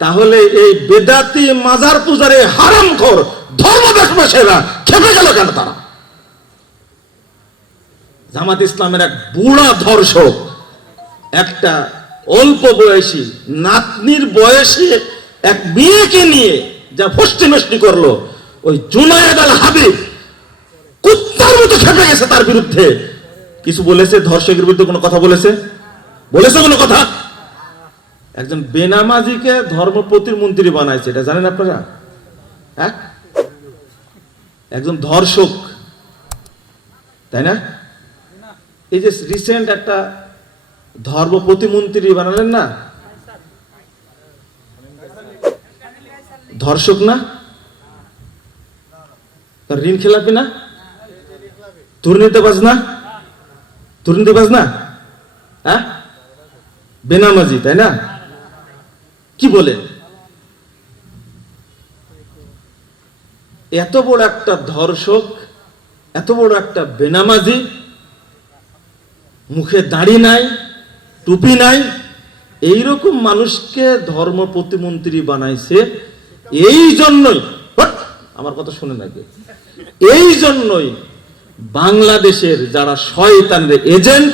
তাহলে এই বেদাতি মাজার পূজারে হারামখোর ধর্মদেশবাসীরা খেপে গেল কেন? তারা জামাত ইসলামের এক বুড়া ধর্ষক একটা অল্প বয়সী নাতনির বয়সী এক মেয়েকে নিয়ে যা ফষ্টি নষ্টি করলো, ওই জুনায়েদ আল হাবিব কুত্তার মতো খেপে গেছে তার বিরুদ্ধে। কিছু বলেছে? ধর্ষকের বিরুদ্ধে কোনো কথা বলেছে? কোনো কথা? একজন বেনামাজিকে ধর্ম প্রতিমন্ত্রী বানাইছে, এটা জানেন আপনারা? হ্যাঁ, একজন ধর্ষক, তাই না? এই যে রিসেন্ট একটা ধর্ম প্রতিমন্ত্রী বানালেন না, ধর্ষক না? ঋণ খেলাপি না? দুর্নীতিবাজ না? দুর্নীতিবাজ না? হ্যাঁ, বেনামাজি, তাই না? কি বলে? এত বড় একটা ধর্ষক, এত বড় একটা বেনামাজি, মুখে দাড়ি নাই, টুপি নাই, এইরকম মানুষকে ধর্ম প্রতিমন্ত্রী বানাইছে। এই জন্যই, আমার কথা শুনে নাকি, এই জন্যই বাংলাদেশের যারা শয়তানের এজেন্ট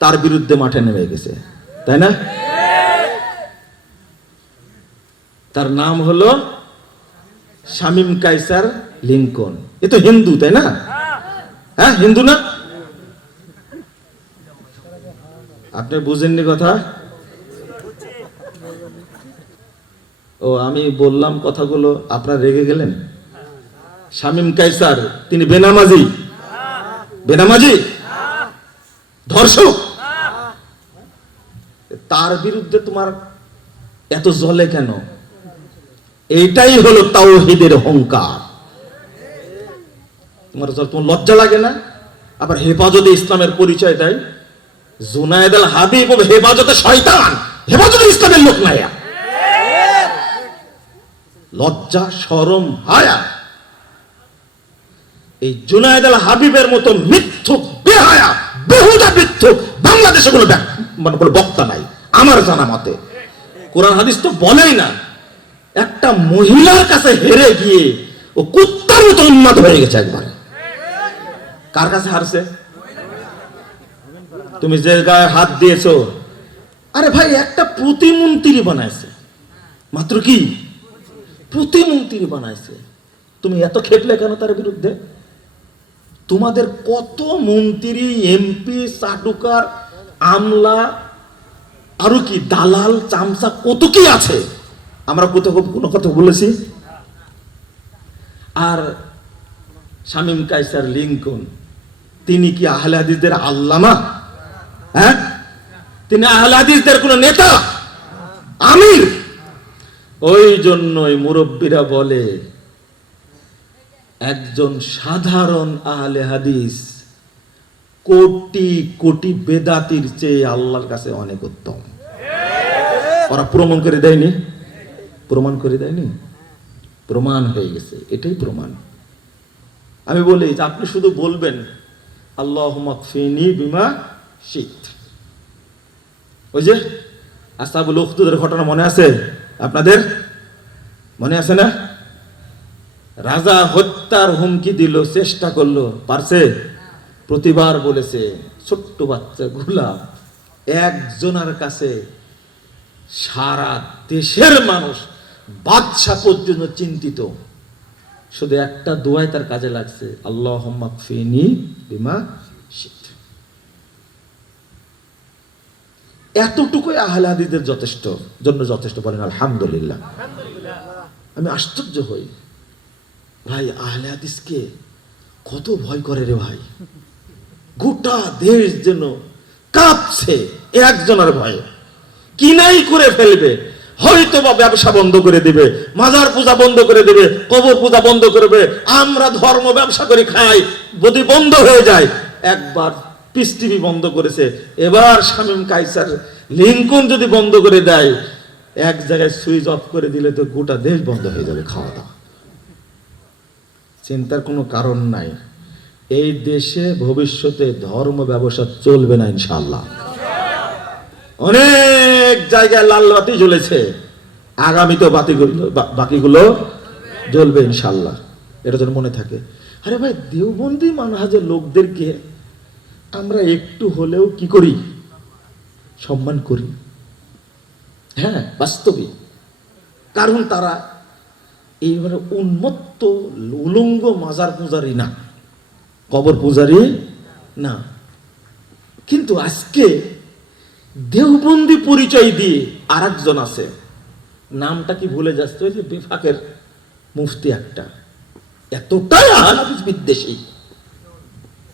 তার বিরুদ্ধে মাঠে নেমে গেছে, তাই না? তার নাম হলো শামীম কায়সার লিংকন। এ তো হিন্দু, তাই না? হ্যাঁ, হিন্দু না? আপনি বুঝেননি কথা? ও, আমি বললাম কথাগুলো, আপনারা রেগে গেলেন? শামীম কায়সার তিনি বেনামাজি, বেনামাজি ধর্ষক, তার বিরুদ্ধে তোমার এত জ্বলে কেন? এইটাই হলো তাওহীদের অহংকার। তোমার লজ্জা লাগে না? আবার হেফাজতে ইসলামের পরিচয় দেয়। জুনায়েদ আল হাবিব হেফাজতে শয়তান, হেফাজতে ইসলামের লোক নাই। লজ্জা, শরম, হায়া। এই জুনায়েদ আল হাবিবের মতো মিথ্যুক, বেহায়া, বেহুদা মিথ্যুক বাংলাদেশে কোনো বক্তা নাই আমার জানা মতে। কোরআন হাদিস তো বলেই না। একটা মহিলার কাছে হেরে গিয়ে ও কুত্তার মতো উন্মাদ হয়ে গেছে একবারে। কার কাছে হারছে? তুমি যে গায়ে হাত দিয়েছো, আরে ভাই, একটা প্রতিমন্ত্রী বানাইছে মাত্র, কি প্রতিমন্ত্রী বানাইছে, তুমি এত খেপলে কেন তার বিরুদ্ধে? তোমাদের কত মন্ত্রী, এমপি, চাটুকার, আমলা, আরো কি দালাল, চামচা, কত কি আছে, আমরা কোথাও কোনো কথা বলেছি? আর শামীম কায়সার লিংকন, তিনি কি আহলে হাদিসদের আল্লামা? হ্যাঁ, তিনি আহলে হাদিসদের কোন নেতা, আমির? ওই জন্যই মুরব্বীরা বলে একজন সাধারণ আহলে হাদিস কোটি কোটি বেদাতির চেয়ে আল্লাহর কাছে অনেক উত্তম। ওরা প্রমাণ করে দেয়নি? প্রমাণ করে দেয়নি? প্রমাণ হয়ে গেছে, এটাই প্রমাণ। আমি বলি যে আপনি শুধু বলবেন আল্লাহুম্মা কফিনি বিমা শিত। ওই যে আসহাবুল উখদুদের ঘটনা মনে আছে আপনাদের? মনে আছে না? রাজা হত্যার হুমকি দিল, চেষ্টা করলো, পারছে? প্রতিবার বলেছে ছোট্ট বাচ্চা গোলাম একজনের কাছে সারা দেশের মানুষ, বাদশা পর্যন্ত চিন্তিত, শুধু একটা দোয়াই তার কাজে লাগছে, আল্লাহুম্মা কফিনি বিমা শিত। এতটুকুই আহলে হাদিসদের জন্য যথেষ্ট। বলেন আলহামদুলিল্লাহ। আমি আশ্চর্য হই ভাই, আহলে হাদিসকে কত ভয় করে রে ভাই। গোটা দেশ যেন কাঁপছে একজনের ভয়ে, কিনাই করে ফেলবে, হয়তো বা ব্যবসা বন্ধ করে দিবে, মাজার পূজা বন্ধ করে দিবে, কবর পূজা বন্ধ করবে, আমরা ধর্ম ব্যবসা করে খাই, যদি বন্ধ হয়ে যায়। একবার পিস টিভি বন্ধ করেছে, এবার শামীম কায়সার লিংকন যদি বন্ধ করে দেয়, এক জায়গায় সুইচ অফ করে দিলে তো গোটা দেশ বন্ধ হয়ে যাবে খাওয়া দাওয়া। চিন্তার কোনো কারণ নাই। এই দেশে ভবিষ্যতে ধর্ম ব্যবসা চলবে না ইনশাআল্লাহ। অনেক জায়গায় লাল বাতি জ্বলেছে, আগামীতেও বাকিগুলো জ্বলবে ইনশাল্লাহ, এটা যেন মনে থাকে। আরে ভাই, দেওবন্দি মানহাজের লোকদেরকে আমরা একটু হলেও কি করি, সম্মান করি। হ্যাঁ, বাস্তবিক। কারণ তারা এইবারে উন্মত্ত উলঙ্গ মাজার পূজারি না, কবর পূজারি না। কিন্তু আজকে দেওবন্দি পরিচয় দিয়ে আর একজন আছে, নামটা কি ভুলে যাচ্ছে, ওই যে বিফাকের মুফতি একটা, এতটাই আহলে হাদিস বিদ্বেষী,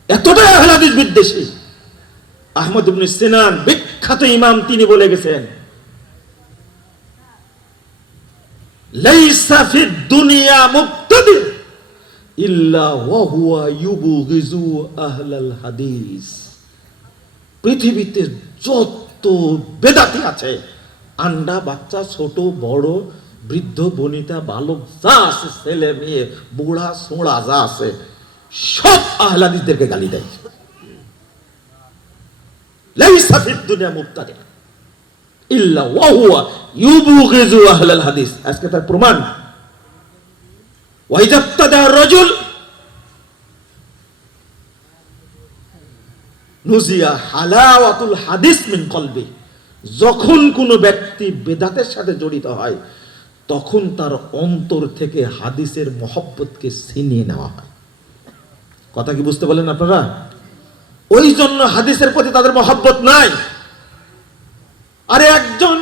এতটাই আহলে হাদিস বিদ্বেষী। আহমদ ইবনে সিনান বিখ্যাত ইমাম, তিনি বলে গেছেন, লাইসা ফিদ দুনিয়া মুবতাদি ইল্লা ওয়া হুয়া ইউবগিজু আহলাল হাদিস। পৃথিবীতে যত বেদাতি আছে, আন্ডা বাচ্চা, ছোট বড়, বৃদ্ধ বনিতা, বালক যা আছে, ছেলে মেয়ে, বুড়া সোড়া যা আছে, সব আহলে হাদিসদেরকে গালি দেয়। লাইসা ফিদ দুনিয়া মুবতাদি ইল্লা ওয়া হুয়া ইউবগিজু আহলাল হাদিস। আজকে তার প্রমাণ, ওয়াইজাত্তাদা রাজুল নুজিয়া হালাওয়াতুল হাদিস মিন কলবি। যখন কোনো ব্যক্তি বেদাতের সাথে জড়িত হয়, তখন তার অন্তর থেকে হাদিসের মহব্বতকে ছিনিয়ে নেওয়া হয়। কথা কি বুঝতে পারলেন আপনারা? ওই জন্য হাদিসের প্রতি তাদের মহব্বত নাই। আরে একজন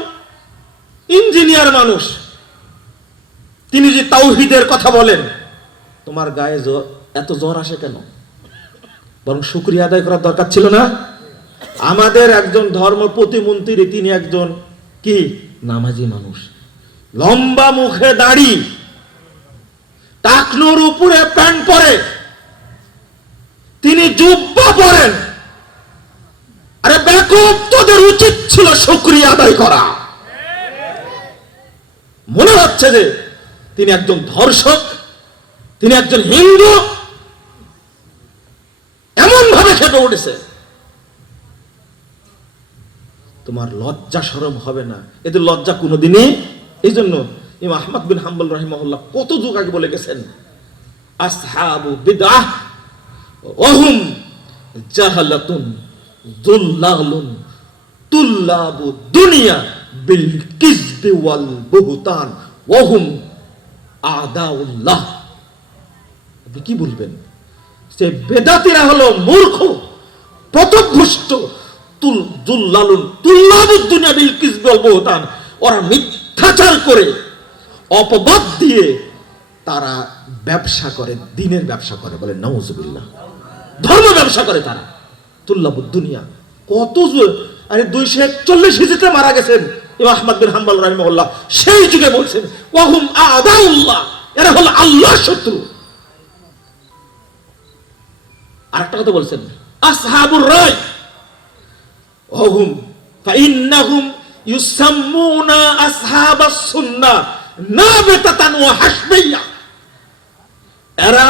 ইঞ্জিনিয়ার মানুষ, তিনি যে তাওহীদের কথা বলেন, তোমার গায়ে এত জ্বর আসে কেন? বরং শুকরিয়া আদায় করার দরকার ছিল না? আমাদের একজন ধর্ম প্রতিমন্ত্রী, তিনি একজন কি নামাজি মানুষ, লম্বা মুখে দাড়ি, টাকনোর উপরে প্যান্ট পরে, তিনি জুব্বা পরেন। আরে বেকুব, তোদের উচিত ছিল শুকরিয়া আদায় করা। মনে হচ্ছে যে তিনি একজন ধর্ষক, তিনি একজন হিন্দু, এমন ভাবে খেপে উঠেছে। তোমার লজ্জা শরম হবে না? এদের লজ্জা কোনোদিনই। এই জন্য ইমাম আহমদ বিন হাম্বল রাহিমাহুল্লাহ কত যুগ আগে বলে গেছেন, আসহাবু বিদআহ ওয়াহুম জাহালাতুন যুল্লালুন তুল্লাবু দুনিয়া বিল কিযবি ওয়াল বুহতান ওয়াহুম আদাউল্লাহ। আপনি কি বলবেন? সে বেদাতিরা হলো মূর্খ, পথভ্রষ্ট, ওরা মিথ্যাচার করে, অপবাদ দিয়ে তারা ব্যবসা করে, দিনের ব্যবসা করে, বলে নাউজুবিল্লাহ, ধর্ম ব্যবসা করে তারা। তুল্লাবুদ দুনিয়া, কত, আরে 241 হিজরিতে মারা গেছেন ইমাম আহমদ বিন হাম্বল রাহিমাহুল্লাহ, সেই যুগে বলছেন ওয়াহুম আদাউল্লাহ, এরা হলো আল্লাহর শত্রু। আরেকটা কথা বলছেন, আসহাবুর রায় ওহুম ফাইন্নাহুম ইউসাম্মুনা আসহাবাস সুন্নাহ নাবিতাতান ওয়া হাসবিয়া। এরা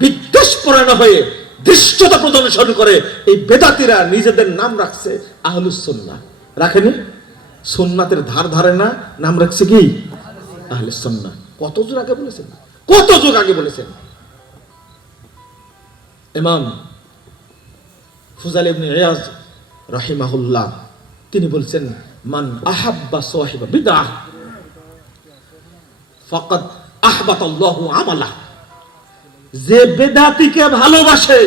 বিদ্বেষপরায়ণ হয়ে ধৃষ্টতা প্রদর্শন করে, এই বেদাতিরা নিজেদের নাম রাখছে আহলুস সুন্নাহ। রাখেনি? সুন্নাতের ধার ধারে না, নাম রাখছে কি আহলুস সুন্নাহ। কত যুগ আগে বলেছেন, কত যুগ আগে বলেছেন। ইমাম ফুজাইল ইবনে ইয়াজ রাহিমাহুল্লাহ, তিনি বলছেন, মান আহাব্বা সাহিবা বিদআহ ফাকাদ আহবাতাল্লাহু আমালা। যে বেদাতিকে ভালোবাসে,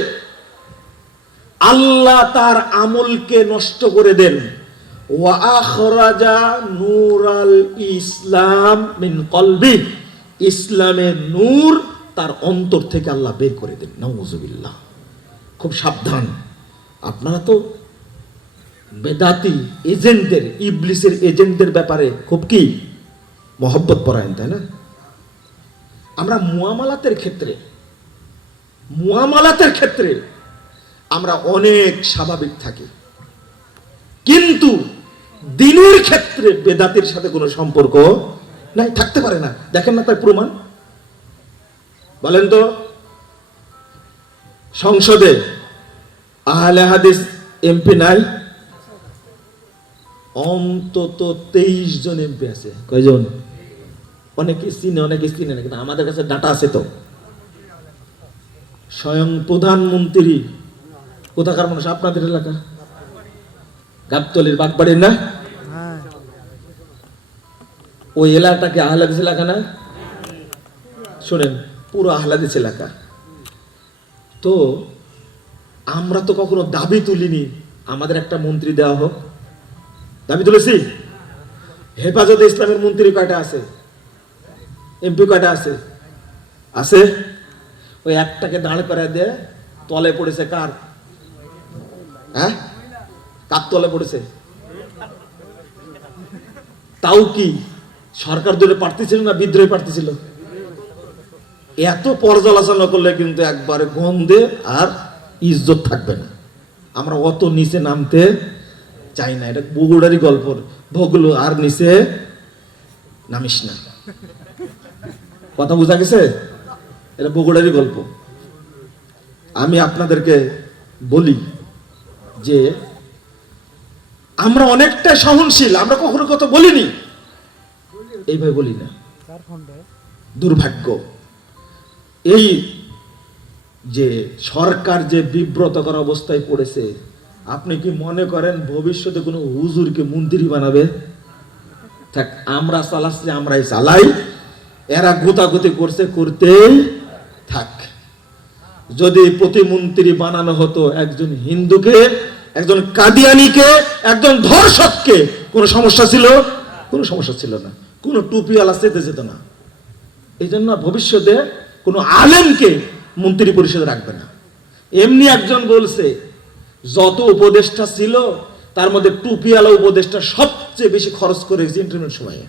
আল্লাহ তার আমলকে নষ্ট করে দেন। ওয়া আখরাজা নূরাল ইসলাম মিন কলবি, ইসলামের নূর তার অন্তর থেকে আল্লাহ বের করে দেন। নাউজুবিল্লাহ। খুব সাবধান। আপনারা তো বেদাতি এজেন্টদের, ইবলিসের এজেন্টদের ব্যাপারে খুব কি মহব্বত পরায়ণ, তাই না? আমরা মুআমালাতের ক্ষেত্রে আমরা অনেক স্বাভাবিক থাকি, কিন্তু দিনের ক্ষেত্রে বেদাতির সাথে কোনো সম্পর্ক নাই, থাকতে পারে না। দেখেন না তার প্রমাণ। বলেন তো, সংসদে আহলে হাদিস এমপি নাই? অন্তত 23 জন এমপি আছে। কয়জন? অনেকে চিনে না, কিন্তু আমাদের কাছে ডাটা আছে তো। স্বয়ং প্রধানমন্ত্রী কোথাকার মানুষ? আপনাদের এলাকা, গাবতলির বাগবাড়ির না? ওই এলাকাটাকে আহলাদিস এলাকা না? শোনেন, পুরো আহলাদিস এলাকা। তো আমরা তো কখনো দাবি তুলিনি আমাদের একটা মন্ত্রী দেওয়া হোক। দাবি তুলেছি? হেফাজতে ইসলামের মন্ত্রী কয়টা আছে? এমপি কয়টা আছে? আছে। ওই একটাকে দাঁড় করে দিয়ে তলে পড়েছে কার? হ্যাঁ, কার তলে পড়েছে? তাও কি সরকার দলে প্রার্থী ছিল না বিদ্রোহী প্রার্থী ছিল? এত পর্যালোচনা করলে কিন্তু একবারে গন্ধে আর ইজ্জত থাকবে না। আমরা অত নিচে নামতে চাই না। এটা বগুড়ারই গল্প, ভোগলো আর নিচে নামিস না। কথা বোঝা গেছে? এটা বগুড়ারই গল্প। আমি আপনাদেরকে বলি যে আমরা অনেকটা সহনশীল, আমরা কখনো কথা বলিনি, এইভাবে বলি না। দুর্ভাগ্য এই যে সরকার যে বিব্রতকর অবস্থায় পড়েছে। আপনি কি মনে করেন ভবিষ্যতে কোনো হুজুরকে মন্ত্রী বানাবে? থাক, আমরা চালাচ্ছি, আমরাই চালাই, এরা গোতাগুতি করছে, করতেই থাক। যদি প্রতিমন্ত্রী বানানো হতো একজন হিন্দুকে, একজন কাদিয়ানিকে, একজন ধর্ষককে, কোনো সমস্যা ছিল? কোনো সমস্যা ছিল না। কোনো টুপিওয়ালা চেতে যেত না। এই জন্য ভবিষ্যতে কোনো আলেমকে মন্ত্রী পরিষদে রাখবে না। এমনি একজন বলছে যত উপদেষ্টা ছিল তার মধ্যে টুপিওয়ালা উপদেষ্টা সবচেয়ে বেশি খরচ করেছে ইন্টারভিউর সময়ে।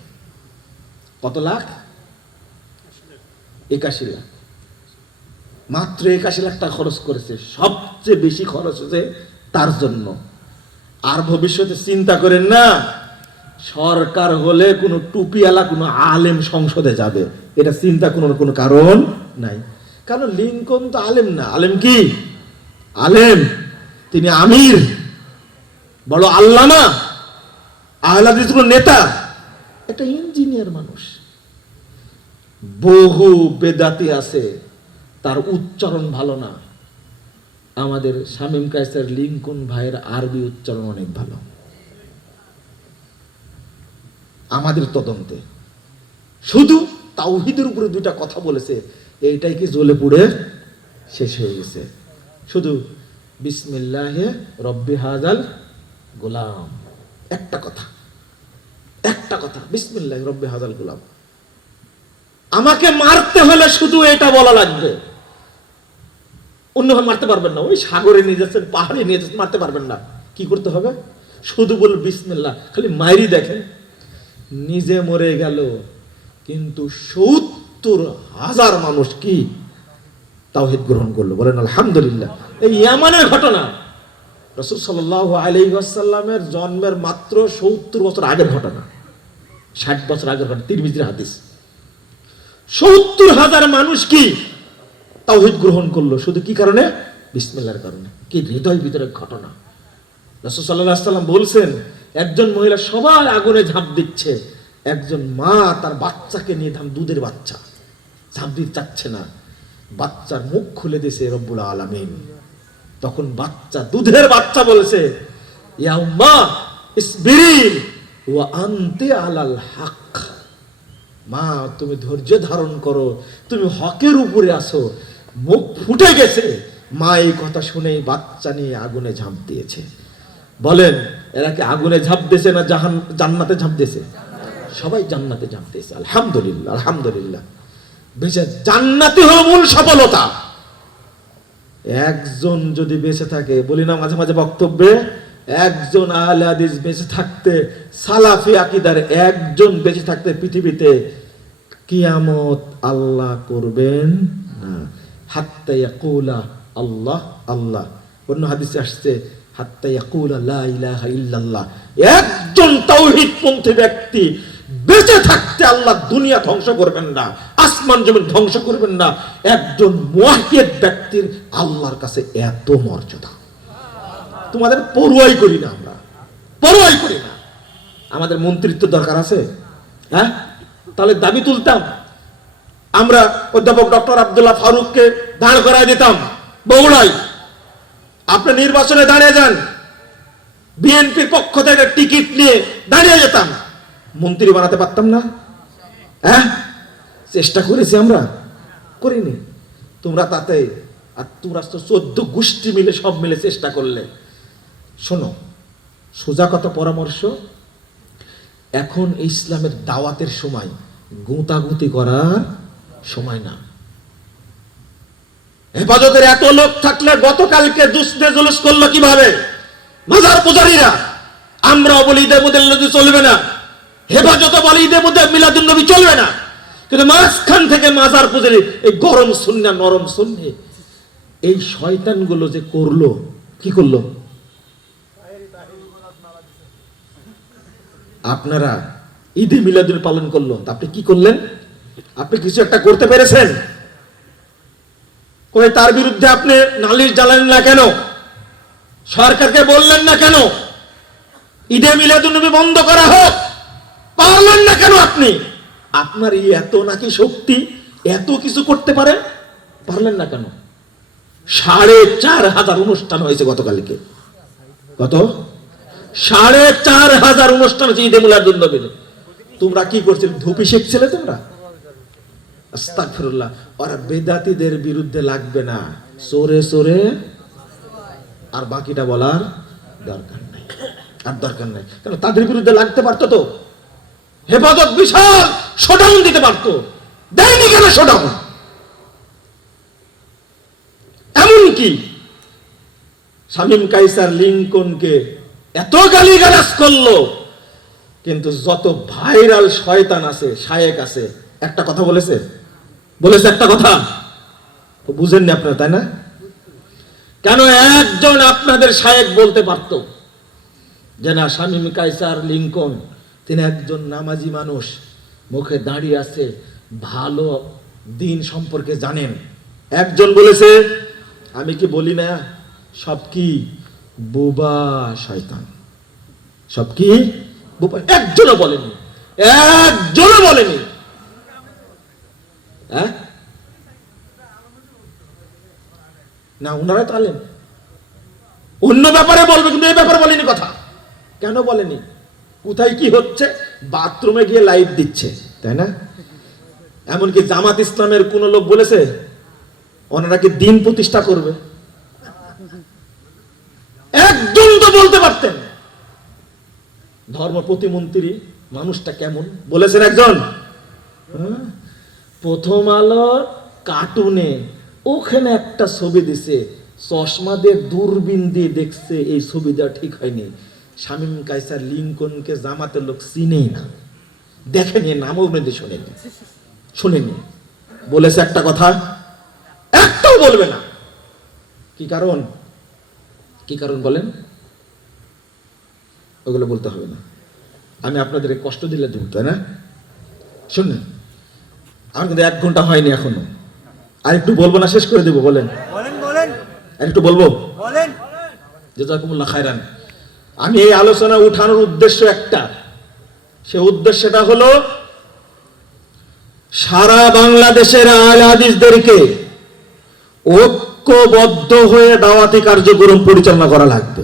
কত লাখ? 81 লাখ। মাত্র 81 লাখ টাকা খরচ করেছে। সবচেয়ে বেশি খরচ হয়েছে তার জন্য। আর ভবিষ্যতে চিন্তা করেন না সরকার হলে কোনো টুপিওয়ালা কোনো আলেম সংসদে যাবে, এটা চিন্তা কোনো কারণ নাই। কারণ লিঙ্কন তো আলেম না। আলেম কি? আলেম তিনি আমির, বড় আল্লামা, আহলাদিস নেতা, একটা ইঞ্জিনিয়ার মানুষ। বহু বেদাতি আছে তার উচ্চারণ ভালো না। আমাদের শামীম কায়সার লিঙ্কন ভাইয়ের আরবি উচ্চারণ অনেক ভালো। আমাদের তদন্তে শুধু তাওহীদের উপরে দুইটা কথা বলেছে, এইটাই কি জ্বলে পুড়ে শেষ হয়ে গেছে। শুধু বিসমিল্লাহে রব্বি হাজাল গোলাম, একটা কথা, বিসমিল্লাহে রব্বি হাজাল গোলাম। আমাকে মারতে হলে শুধু এটা বলা লাগবে, অন্যভাবে মারতে পারবেন না। ওই সাগরে নিয়ে যাচ্ছেন, পাহাড়ে নিয়ে যাচ্ছেন, মারতে পারবেন না। কি করতে হবে? শুধু বল বিসমিল্লাহ। খালি মাইরি দেখেন, নিজে মরে গেল কিন্তু ৭০,০০০ মানুষ কি তাওহীদ গ্রহণ করলো? বলেন আলহামদুলিল্লাহ। এই ইয়ামানের ঘটনা রাসূল সাল্লাল্লাহু আলাইহি ওয়াসাল্লামের জন্মের মাত্র ৭০ বছর আগের ঘটনা, ৬০ বছর আগের ঘটনা, তিরমিজির হাদিস। ৭০,০০০ মানুষ কি তাওহীদ গ্রহণ করলো শুধু কি কারণে? বিসমিল্লাহর কারণে। কি হৃদয় ভিতরে ঘটনা। রাসূল সাল্লাল্লাহু আলাইহি ওয়াসাল্লাম বলছেন একজন মহিলা সবাই আগুনে ঝাঁপ দিচ্ছে, একজন মা তার বাচ্চাকে নিয়ে, দুধের বাচ্চা, ঝাঁপ দিতে চাচ্ছে না, বাচ্চার মুখ খুলে দিয়েছে রব্বুল আলামিন। তখন বাচ্চা, দুধের বাচ্চা বলেছে ইয়া উম্মা ইসবিরি ওয়া আনতি আলাল হক। মা তুমি ধৈর্য ধারণ করো, তুমি হকের উপরে আসো। মুখ ফুটে গেছে। মা এই কথা শুনে বাচ্চা নিয়ে আগুনে ঝাঁপ দিয়েছে। বলেন এরা কি আগুনে ঝাঁপ দিয়েছে না জান্নাতে ঝাঁপ দিয়েছে? সবাই জান্নাতে ঝাঁপ দিয়েছে। আলহামদুলিল্লাহ, আলহামদুলিল্লাহ। বেঁচে জান্নাতি হলো মূল সফলতা। একজন যদি বেঁচে থাকে, বলি না মাঝে মাঝে বক্তব্যে, একজন আহলে হাদিস বেঁচে থাকতে, সালাফি আকীদার একজন বেঁচে থাকতে পৃথিবীতে কিয়ামত আল্লাহ করবেন না। হাত্তা ইয়াকুলা আল্লাহ আল্লাহ। অন্য হাদিসে আসছে হাত্তা ইয়াকুলা লা ইলাহা ইল্লাল্লাহ। একজন তাওহীদপন্থী ব্যক্তি বেঁচে থাকতে আল্লাহ দুনিয়া ধ্বংস করবেন না, আসমান জমিন ধ্বংস করবেন না। একজন মুওয়াহহিদ ব্যক্তির আল্লাহর কাছে এত মর্যাদা। তোমাদের পরোয়াই করি না, আমরা পরোয়াই করি না। আমাদের মন্ত্রিত্ব দরকার আছে? হ্যাঁ, তাহলে দাবি তুলতাম, আমরা অধ্যাপক ডক্টর আব্দুল্লাহ ফারুককে দাঁড় করায় দিতাম বগুড়ায়, আপনি নির্বাচনে দাঁড়িয়ে যান, বিএনপির পক্ষ থেকে টিকিট নিয়ে দাঁড়িয়ে যেতাম, মন্ত্রী বানাতে পারতাম না? হ্যাঁ, চেষ্টা করেছি আমরা, করিনি? তোমরা তাতে, আর তোমরা তো 14 গোষ্ঠী মিলে সব মিলে চেষ্টা করলে। শোনো, সোজা কথা পরামর্শ, এখন ইসলামের দাওয়াতের সময়, গুঁতাগুতি করার সময় না। হেফাজতের এত লোক থাকলে গতকালকে দুসদে জুলুস করলো কিভাবে মাজার পূজারীরা? আমরাও বলি ঈদে মিলাদুন্নবী চলবে না, হেফাজত বলে ঈদে মিলাদুন্নবী চলবে না, কিন্তু মাঝখান থেকে মাজার পূজারী এই গরম সুন্নাহ নরম সুন্নি, এই শয়তানগুলো যে করলো, কি করলো? আপনারা ঈদে মিলাদুন্নবী পালন করলো, আপনি কি করলেন? আপনি কিছু একটা করতে পেরেছেন? কই তার বিরুদ্ধে আপনি নালিশ জ্বালালেন না কেন? সরকারকে বললেন না কেন ঈদে মিলাদুন্নবী বন্ধ করা হোক? পারলেন না কেন আপনি? আপনার এত নাকি শক্তি, এত কিছু করতে পারে, পারলেন না কেন? 4,500 অনুষ্ঠান হয়েছে গতকালকে। কত? 4,500 অনুষ্ঠান হয়েছে ঈদে মিলাদুন্নবীর। তোমরা কি করছিলে? ধুপি শিখছিলে তোমরা? আস্তাগফিরুল্লাহ। ওরা বেদাতীদের বিরুদ্ধে লাগবে না, সরে সরে, আর বাকিটা বলার দরকার নাই, আর দরকার নাই। কেন? তাদের বিরুদ্ধে লাগতে পারতো তো, হেফাজত বিশাল শোডাউন দিতে পারতো, দেয়নি কেন শোডাউন? এমনকি শামীম কায়সার লিংকনকে এত গালিগালাজ করলো, কিন্তু যত ভাইরাল শয়তান আছে, শায়েক আছে, একটা কথা বলেছে একটা কথা বুঝেননি আপনারা, তাই না? কেন একজন আপনাদের শায়েক বলতে পারতো যে না, শামীম কায়সার লিংকন তিনি একজন নামাজি মানুষ, মুখে দাঁড়িয়ে আছে, ভালো দিন সম্পর্কে জানেন? একজন বলেছে? আমি কি বলি না, সব কি বোবা শয়তান, সব কি বোবা? একজনও বলেনি, একজনও বলেনি। হ্যাঁ না, ওনারা তো আলেন, অন্য ব্যাপারে বলবে, কিন্তু এই ব্যাপারে বলেনি কথা। কেন বলেনি? কোথায় কি হচ্ছে বাথরুমে গিয়ে লাইভ দিচ্ছে, তাই না? এমনকি জামাত ইসলামের কোন লোক বলেছে ওনারা কি দিন প্রতিষ্ঠা করবে? একজন তো বলতে পারতেন। ধর্ম প্রতিমন্ত্রী মানুষটা কেমন বলেছেন একজন? প্রথম আলো কার্টুনে ওখানে একটা ছবি দিছে, চশমা দিয়ে দূরবীন দিয়ে দেখছে, এই ছবি দেওয়া ঠিক হয়নি। শামীম কায়সার লিংকনকে জামাতের লোক চিনেই না, দেখেনি, নামও মধ্যে শোনেনি। বলেছে একটা কথা, একটাও বলবে না। কি কারণ? কি কারণ বলেন? ওগুলো বলতে হবে না, আমি আপনাদের কষ্ট দিলে দেব, তাই না? শুনুন, আমার কিন্তু 1 ঘন্টা হয়নি এখনো, আর একটু বলবো না শেষ করে দেবো? বলেন আর একটু বলবো? জাযাকুমুল্লাহ খায়রান। আমি এই আলোচনা উঠানোর উদ্দেশ্য একটা, সে উদ্দেশ্যটা হলো সারা বাংলাদেশের আহলে হাদিসদেরকে ঐক্যবদ্ধ হয়ে দাওয়াতি কার্যক্রম পরিচালনা করা লাগবে।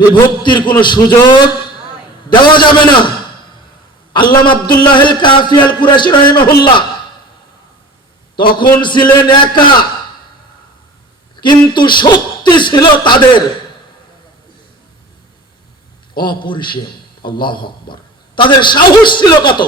বিভক্তির কোনো সুযোগ দেওয়া যাবে না। আল্লামা আব্দুল্লাহ আল কাফি আল কুরাশি রাহিমাহুল্লাহ তখন ছিলেন একা, কিন্তু শক্তি ছিল তাদের অপরিসীম। আল্লাহু আকবার। তাদের সাহস ছিল কত!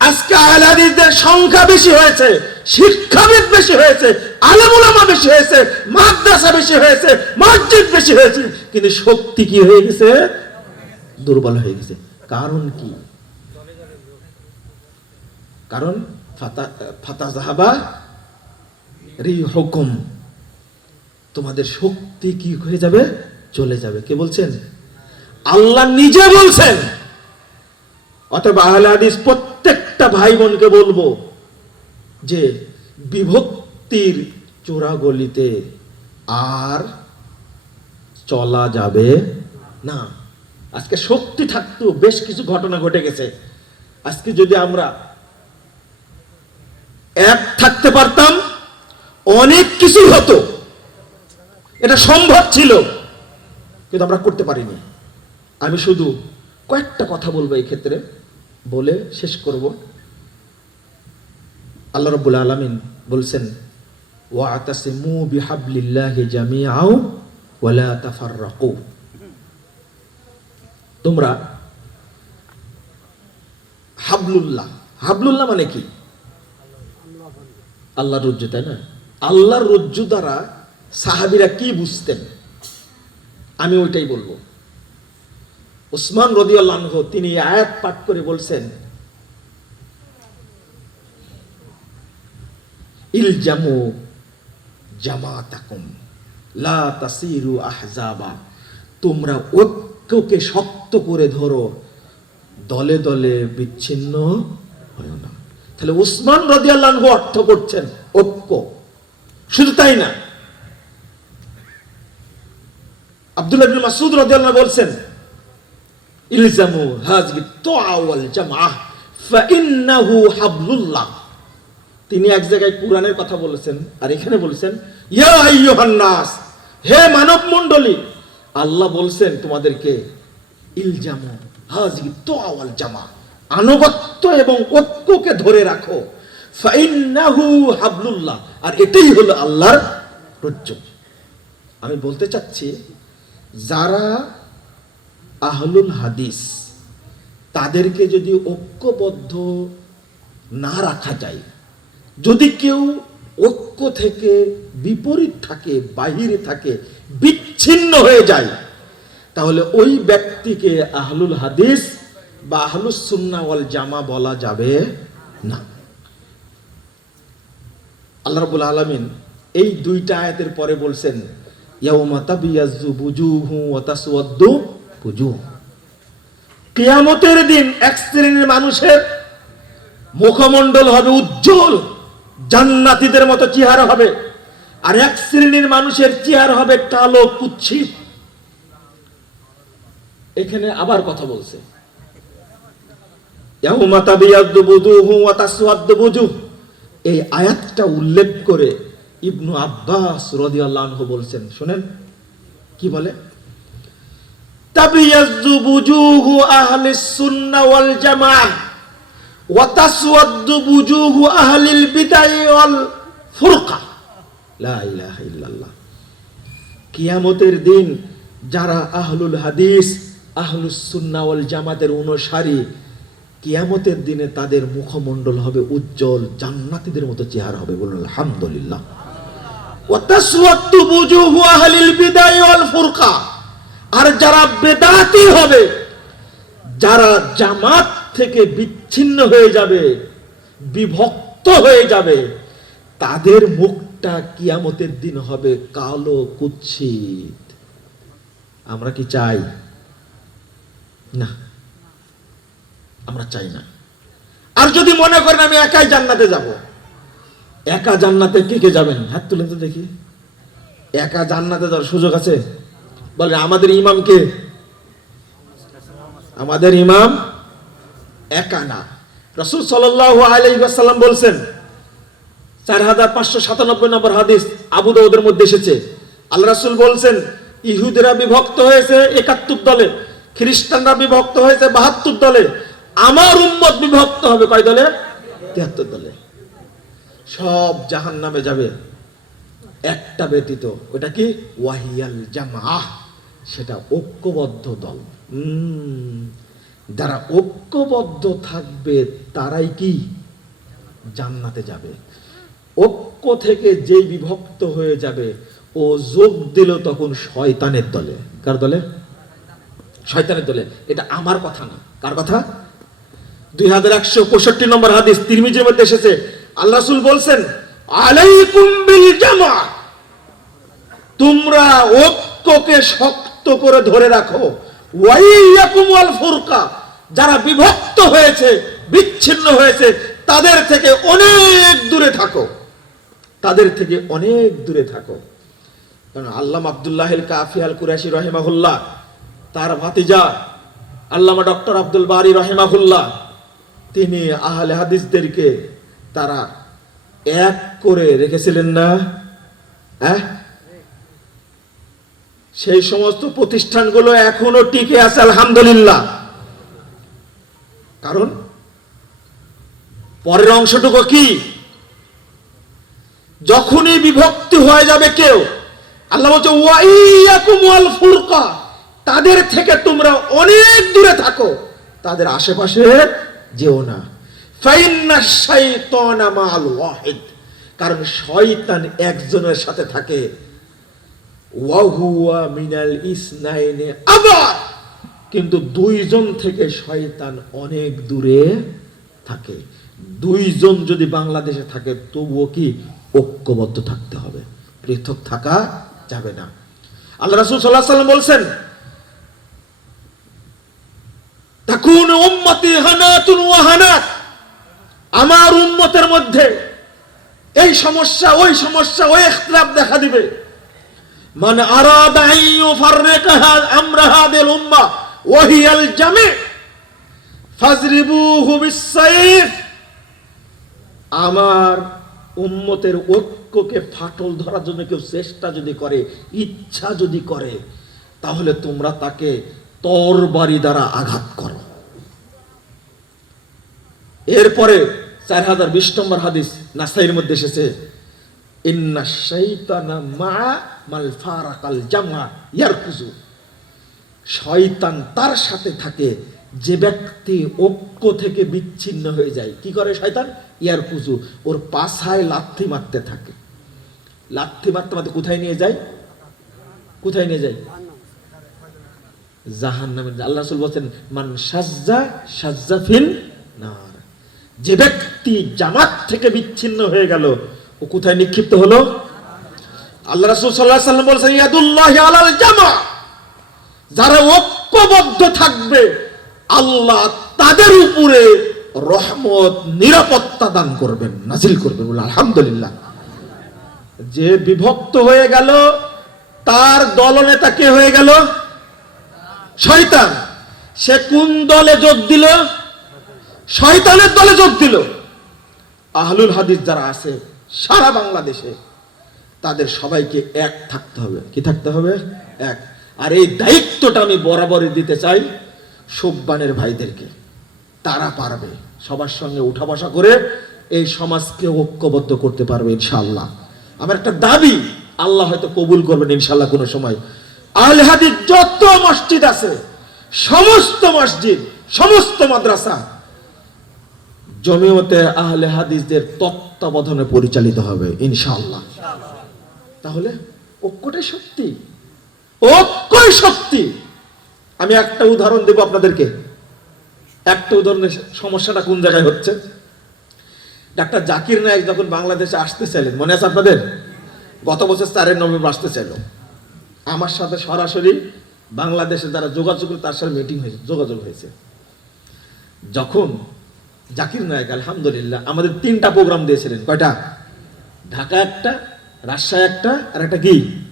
আজকে আহলে হাদিসদের সংখ্যা বেশি হয়েছে, শিক্ষাবিদ বেশি হয়েছে, আলেম ওলামা বেশি হয়েছে, মাদ্রাসা বেশি হয়েছে, মসজিদ বেশি হয়েছে, কিন্তু শক্তি কি হয়ে গেছে? দুর্বল হয়ে গেছে। কারণ কি? কারণ ফাতা যাহাবা রিহুকুম, তোমাদের শক্তি কি হয়ে যাবে? চলে যাবে। কে বলছেন? আল্লাহ নিজে বলছেন। অথবা আহলে হাদিস প্রত্যেকটা ভাই বোনকে বলবো যে বিভক্তির চোরাগলিতে আর চলা যাবে না। আজকে শক্তি থাকতো, বেশ কিছু ঘটনা ঘটে গেছে। আজকে যদি আমরা এক থাকতে পারতাম অনেক কিছু হতো, এটা সম্ভব ছিল, কিন্তু আমরা করতে পারিনি। আমি শুধু কয়েকটা কথা বলবো এই ক্ষেত্রে, বলে শেষ করব। আল্লাহ রাব্বুল আলামিন বলছেন, ওয়াতাসিমু বিহাবলিল্লাহি জামিআও ওয়া লা তাফাররাকু। তোমরা হাবলুল্লাহ, হাবলুল্লাহ মানে কি? আল্লাহর রজ্জু, তাই না? আল্লাহর রজ্জু দ্বারা সাহাবীরা কি বুঝতেন আমি ওইটাই বলবো। উসমান রাদিয়াল্লাহু আনহু তিনি আয়াত পাঠ করে বলছেন, ইলজামু জামাতাকুম লা তাসিরু আহজাবা। তোমরা ঐক্যকে শক্ত করে ধরো, দলে দলে বিচ্ছিন্ন হয় না। তাহলে উসমান রাদিয়াল্লাহু আনহু অর্থ করছেন ঐক্য। শুধু তাই না, আব্দুল্লাহ ইবনে মাসউদ রাদিয়াল্লাহু আনহু বলছেন, ইলজামু হাযিহি তুআ ওয়াল জামাআহ ফাইন্নাহু হাবলুল্লাহ। তিনি এক জায়গায় কুরআনের কথা বলেছেন, আর এখানে বলেছেন ইয়া আইয়ুহান নাস, হে মানব মণ্ডলী। আল্লাহ বলছেন তোমাদেরকে ইলজামু হাযিহি তুআ ওয়াল জামাআহ, আনুগত্য এবং ঐক্যকে ধরে রাখো। ফাইন্নাহু হাবলুল্লাহ, আর এটাই হলো আল্লাহর রজ্জু। আমি বলতে চাচ্ছি, যারা আহলুল হাদিস তাদেরকে যদি ঐক্যবদ্ধ না রাখা যায়, যদি কেউ ঐক্য থেকে বিপরীত থাকে, বাহিরে থাকে, বিচ্ছিন্ন হয়ে যায়, তাহলে ওই ব্যক্তিকে আহলুল হাদিস বা আহলুস সুন্নাহ ওয়াল জামা বলা যাবে না। আল্লাহ রাব্বুল আলামিন এই দুইটা আয়াতের পরে বলছেন, ইয়াউমা তাবিয়াজ্জু বুজুহু ওয়া তাসওয়াদ্দু বুজুহ। কিয়ামতের দিন এক শ্রেণীর মানুষের মুখমণ্ডল হবে উজ্জ্বল, জান্নাতীদের মতো চেহারা হবে, আর এক শ্রেণীর মানুষের চেহারা হবে কালো, কুৎসিত। এখানে আবার কথা বলছে, ইয়াউমা তাবিয়াজ্জু বুজুহু ওয়া তাসওয়াদ্দু বুজুহ। এই আয়াতটা উল্লেখ করে ইবনু আব্বাস রাদিয়াল্লাহু আনহু বলছেন, শুনেন কি বলে, তাবিয়াজ্জু বুজুহু আহলিস সুন্নাহ ওয়াল জামাআহ ওয়া তাসওয়াদ্দু বুজুহু আহলিল বিদআহ ওয়াল ফুরকা। লা ইলাহা ইল্লাল্লাহ। কিয়ামতের দিন যারা আহলুল হাদিস, আহলুস সুন্নাহ ওয়াল জামাতের অনুসারী, কিয়ামতের দিনে তাদের মুখমণ্ডল হবে উজ্জ্বল, জান্নাতীদের মতো চেহারা হবে। বলুন আলহামদুলিল্লাহ। ওয়া তাসওয়াদ্দু বুজুহু আহলিল বিদআহ ওয়াল ফুরকা। আর যারা বেদাতি হবে, যারা জামাত থেকে বিচ্ছিন্ন হয়ে যাবে, বিভক্ত হয়ে যাবে, তাদের মুখটা কিয়ামতের দিন হবে কালো, কুৎসিত। আমরা কি চাই? না, আমরা চাই না। আর যদি মনে করেন আমি একাই জান্নাতে যাব, একা জান্নাতে কে কে যাবেন? হাত তুলেন তো দেখি। একা জান্নাতে যাওয়ার সুযোগ আছে? বলে আমাদের ইমাম কে? আমাদের ইমাম একা না। রাসূল সাল্লাল্লাহু আলাইহি ওয়াসাল্লাম বলছেন, 4597 নম্বর হাদিস আবু দাউদের মধ্যে এসেছে, আল্লাহ রাসূল বলছেন, ইহুদিরা বিভক্ত হয়েছে 71 দলে, খ্রিস্টানরা বিভক্ত হয়েছে 72 দলে, আমার উম্মত বিভক্ত হবে কয় দলে? 73 দলে। সব জাহান্নামে যাবে, একটা ব্যতীত। ওটা কি? ওয়াহিয়াল জামাআহ, সেটা ঐক্যবদ্ধ দল। যারা ঐক্যবদ্ধ থাকবে তারাই কি জান্নাতে যাবে। ঐক্য থেকে যেই বিভক্ত হয়ে যাবে, ও যোগ দিল তখন শয়তানের দলে। কার দলে? শয়তানের দলে। এটা আমার কথা না। কার কথা? 2165 নম্বর হাদিস তিরমিজির মধ্যে এসেছে, আল্লাহ রাসূল বলছেন, আলাইকুম বিল জামাআহ, তোমরা ঐক্যকে শক্ত করে ধরে রাখো। ওয়াইয়াকুম ওয়াল ফুরকা, যারা বিভক্ত হয়েছে, বিচ্ছিন্ন হয়েছে, তাদের থেকে অনেক দূরে থাকো, তাদের থেকে অনেক দূরে থাকো। কারণ আল্লামা আব্দুল্লাহ আল কাফি আল কুরাশি রাহিমাহুল্লাহ, তার ভাতিজা আল্লামা ডক্টর আব্দুল বারী রাহিমাহুল্লাহ, তিনি আহলে হাদিসদেরকে তারা এক করে রেখেছিলেন না? সেই সমস্ত প্রতিষ্ঠানগুলো এখনো টিকে আছে আলহামদুলিল্লাহ। কারণ পরের অংশটুকু কি, যখনই বিভক্তি হয়ে যাবে কেউ, আল্লাহ বলছে ওয়াইয়াকুম ওয়াল ফুরকা, তাদের থেকে তোমরা অনেক দূরে থাকো, তাদের আশেপাশে যেও না। ফাইন্নাশ শাইতানা মাআল ওয়াহিদ, কারণ শয়তান একজনের সাথে থাকে। ওয়া হুয়া মিনাল ইসনাইনি আবার, কিন্তু দুইজন থেকে শয়তান অনেক দূরে থাকে। দুইজন যদি বাংলাদেশে থাকে তবুও কি ঐক্যবদ্ধ থাকতে হবে, পৃথক থাকা যাবে না। আল্লাহ রাসূল সাল্লাল্লাহু আলাইহি ওয়াসাল্লাম বলেন তাকুনু উম্মতি হানাতুন ওয়া হানাত, আমার উম্মতের মধ্যে এই সমস্যা ওই সমস্যা ওই ইখতিলাফ দেখা দিবে। মান আরাদা আন ইউফাররিকা আমরা হাদিল উম্মাহ ওয়া হিয়াল জামি' ফাজরিবুহু বিস-সাইফ, আমার উম্মতের ঐক্যকে ফাটল ধরার জন্য কেউ চেষ্টা যদি করে, ইচ্ছা যদি করে, তাহলে তোমরা তাকে তরবারি দ্বারা আঘাত করো। এরপরে 4020 নম্বর হাদিস নাসাইর মধ্যে এসেছে, ইন্নাশ শাইতানা মা মাল ফারাকাল জামা ইয়ারকুজু, শয়তান তার সাথে থাকে যে ব্যক্তি ঐক্য থেকে বিচ্ছিন্ন হয়ে যায়। কি করে শয়তান? ইয়ারকুজু, ওর পাছায় লাথি মারতে থাকে। লাথি মারতে মারতে কোথায় নিয়ে যায়? কোথায় নিয়ে যায়? জাহান্নামে। আল্লাহ রাসূল বলেন মান শাজ্জা শাজ্জা ফিন নার, যে ব্যক্তি জামাত থেকে বিচ্ছিন্ন হয়ে গেল ও কোথায় নিক্ষিপ্ত হলো? আল্লাহ রাসূল সাল্লাল্লাহু আলাইহি ওয়াসাল্লাম বলেন ইয়াদুল্লাহি আলাল জামা, যারা ঐক্যবদ্ধ থাকবে আল্লাহ তাদের উপরে রহমত নিরাপত্তা দান করবেন, নাজিল করবেন। বলে আলহামদুলিল্লাহ। যে বিভক্ত হয়ে গেল তার দলনেতা কে হয়ে গেল? শয়তান। সে কোন দলে যোগ দিল? শয়তানের দলে যোগ দিল। আহলুল হাদিস যারা আছে সারা বাংলাদেশে, তাদের সবাইকে এক থাকতে হবে। কি থাকতে হবে? এক। আর এই দায়িত্বটা আমি বরাবরই দিতে চাই সুববানের ভাইদেরকে। তারা পারবে সবার সঙ্গে উঠা বসা করে এই সমাজকে ঐক্যবদ্ধ করতে পারবে ইনশাআল্লাহ। আমার একটা দাবি, আল্লাহ হয়তো কবুল করবেন ইনশাআল্লাহ কোনো সময়। আহলে হাদিস যত মসজিদ আছে, সমস্ত মসজিদ, সমস্ত মাদ্রাসা জমিয়তে আহলে হাদিসদের তত্ত্বাবধানে পরিচালিত হবে ইনশাআল্লাহ। তাহলে ঐক্যটাই শক্তি, ঐক্যই শক্তি। আমি একটা উদাহরণ দেব আপনাদেরকে। একটা উদাহরণের সমস্যাটা কোন জায়গায় হচ্ছে। ডাক্তার জাকির নায়েক যখন বাংলাদেশে আসতে চাইলেন, মনে আছে আপনাদের? গত বছর 4 নভেম্বর আসতে চাইল। আমার সাথে সরাসরি বাংলাদেশে যারা যোগাযোগ তার সাথে মিটিং হয়েছে, যোগাযোগ হয়েছে। যখন জাকির নায়েক আলহামদুলিল্লাহ আমাদের 3টা প্রোগ্রাম দিয়েছিলেন। কয়টা? ঢাকা একটা, রাজশাহী একটা, আর একটা কি